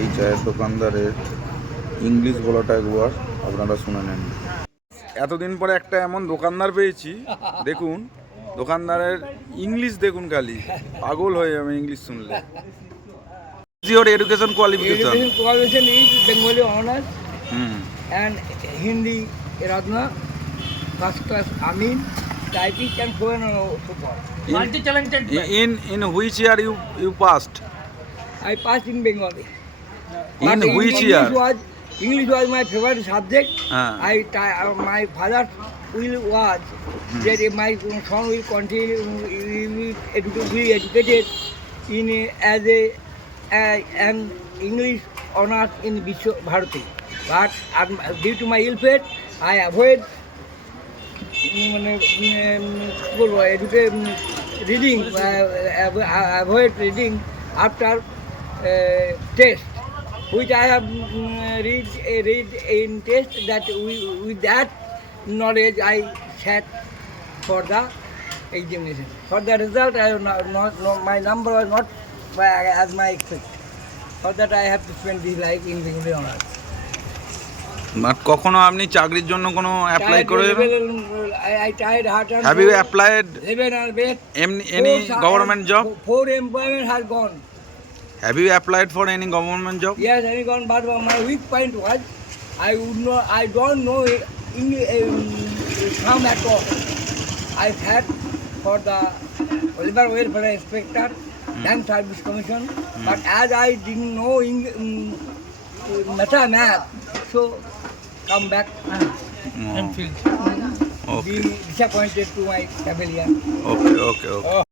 এই চায়ের দোকানদারের ইংলিশ বলাটা একবার আপনারা শুনে নেন। এতদিন পরে একটা এমন দোকানদার পেয়েছি, দেখুন দোকানদারের ইংলিশ দেখুন, খালি পাগল হয়ে যাবে ইংলিশ শুনলে। Your education qualification? Education qualification is Bengali honors Hmm. and Hindi Radna, first class Amin, typing and fluent super. Multi-talented. In which year you passed? I passed in Bengali. In But which English year? English was my favorite subject. Ah. My father's will was that my son will continue, be educated in as an English honors in Vishwa Bharati. But due to my ill fate, I avoid reading. Avoid reading after test, which I have read in test that with that knowledge I sat for the examination. For the result, I have not my number was not as my expect. For that I have to spend this life in Bengali honors. But কখনো আপনি চাকরির জন্য কোনো apply করে I tried hard and have you applied any government job? 4 employment has gone. Have you applied for any government job? Yes, I gone, but my weak point was I don't know some at all. I had for the labor welfare inspector, bank service commission, but as I didn't know math, so come back and feel Okay. be disappointed to my family. Okay.